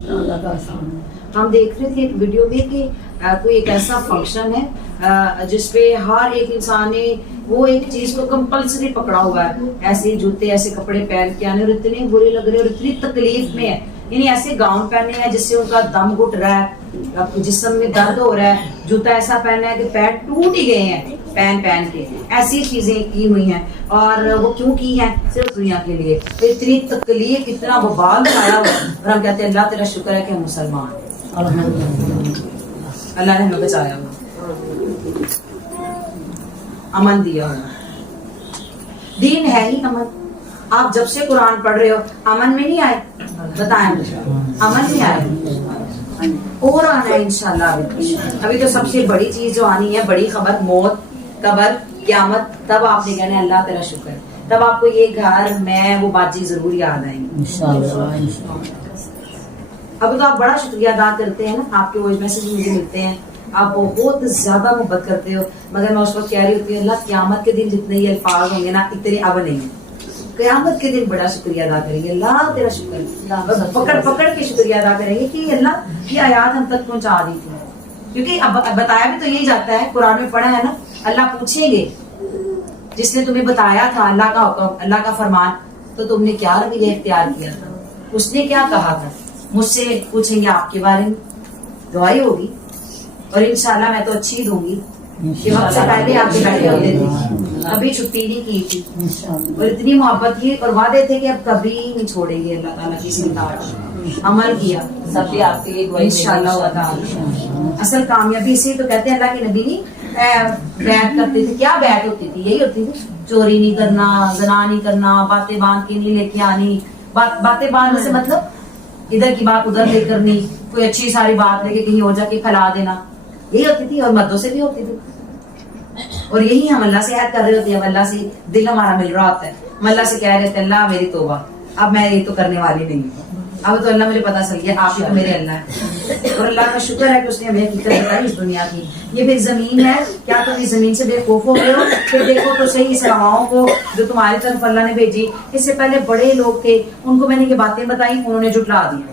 ہم دیکھ رہے تھے ایک ویڈیو میں کہ کوئی ایک ایسا فنکشن ہے جس پہ ہر ایک انسان نے وہ ایک چیز کو کمپلسری پکڑا ہوا ہے، ایسے جوتے ایسے کپڑے پہن کے آنے اور اتنے برے لگ رہے اور اتنی تکلیف میں ہے، یعنی ایسے گاؤن پہنے ہیں جس سے ان کا دم گھٹ رہا ہے، جسم میں درد ہو رہا ہے، جوتا ایسا پہنا ہے کہ پیر ٹوٹ ہی گئے ہیں پہن پہن کے، ایسی چیزیں کی ہوئی ہیں۔ اور وہ کیوں کی ہیں؟ صرف دنیا کے لیے، اتنی تکلیف اتنا وبال آیا ہوا، اور ہم کہتے ہیں اللہ تیرا شکر ہے کہ ہم مسلمان ہیں، اللہ نے ہمیں بچایا ہوا، امن دیا ہوا، دین ہے ہی امن۔ آپ جب سے قرآن پڑھ رہے ہو امن میں نہیں آئے؟ بتائیں مجھے، امن میں آئے اور آنا ہے انشاءاللہ۔ ابھی تو سب سے بڑی چیز جو آنی ہے، بڑی خبر، موت، قبر، قیامت، تب آپ نے کہنا ہے اللہ تیرا شکر، تب آپ کو یہ گھر میں وہ باجی ضرور یاد آئیں گی انشاءاللہ۔ اب تو آپ بڑا شکریہ ادا کرتے ہیں نا، آپ کے وائس میسج مجھے ملتے ہیں، آپ بہت زیادہ محبت کرتے ہو، مگر میں اس وقت کہہ رہی ہوتی ہوں اللہ قیامت کے دن جتنے یہ الفاظ ہوں گے نا اتنے اب نہیں، قیامت کے دن بڑا شکریہ ادا کریں گے، اللہ تیرا شکر، پکڑ پکڑ کے شکریہ ادا کریں گے کہ اللہ یہ آیات ہم تک پہنچا دی تھی، کیونکہ اب بتایا بھی تو یہی جاتا ہے، قرآن میں پڑھا ہے نا، اللہ پوچھیں گے جس نے تمہیں بتایا تھا اللہ کا حکم، اللہ کا فرمان، تو تم نے کیا رویہ اختیار کیا تھا، اس نے کیا کہا تھا، مجھ سے پوچھیں گے آپ کے بارے میں، دعائی ہوگی، اور انشاءاللہ میں تو اچھی دوں گی کہ وقت سے پہلے آپ کے بیٹھے ہوتے تھے، کبھی چھٹی نہیں کی تھی، اور اتنی محبت کی اور وعدے تھے کہ اب کبھی نہیں چھوڑیں گے اللہ تعالیٰ کی سنت، عمل کیا، سب بھی آپ کے لیے انشاءاللہ تعالیٰ۔ اصل کامیابی اسی تو کہتے ہیں اللہ کے نبی نہیں بیعت کرتے تھے، کیا بیعت ہوتی تھی؟ یہی ہوتی تھی، چوری نہیں کرنا، زنا نہیں کرنا، باتیں باندھ کے نہیں لے کے آنی، باتیں باندھنے سے مطلب ادھر کی بات ادھر لے کرنی، کوئی اچھی ساری بات لے کے کہیں اور جا کے پھیلا دینا، یہی ہوتی تھی، اور مردوں سے بھی ہوتی تھی، اور یہی ہم اللہ سے عہد کر رہے ہوتے ہیں، اللہ سے دل ہمارا مل رہا ہوتا ہے، ہم اللہ سے کہہ رہے تھے اللہ میری توبہ، اب میں یہ تو کرنے والی نہیں ہوں، اب تو اللہ مجھے پتا چل گیا آپ ہی تو میرے اللہ ہے، اور اللہ کا شکر ہے کہ اس نے ہمیں حقیقت بتائی اس دنیا کی، یہ پھر زمین ہے، کیا تم اس زمین سے بے خوف ہو گئے ہو؟ پھر دیکھو تو صحیح اس ہواؤں کو جو تمہاری طرف اللہ نے بھیجی، اس سے پہلے بڑے لوگ تھے، ان کو میں نے یہ باتیں بتائی، انہوں نے جھٹلا دیا۔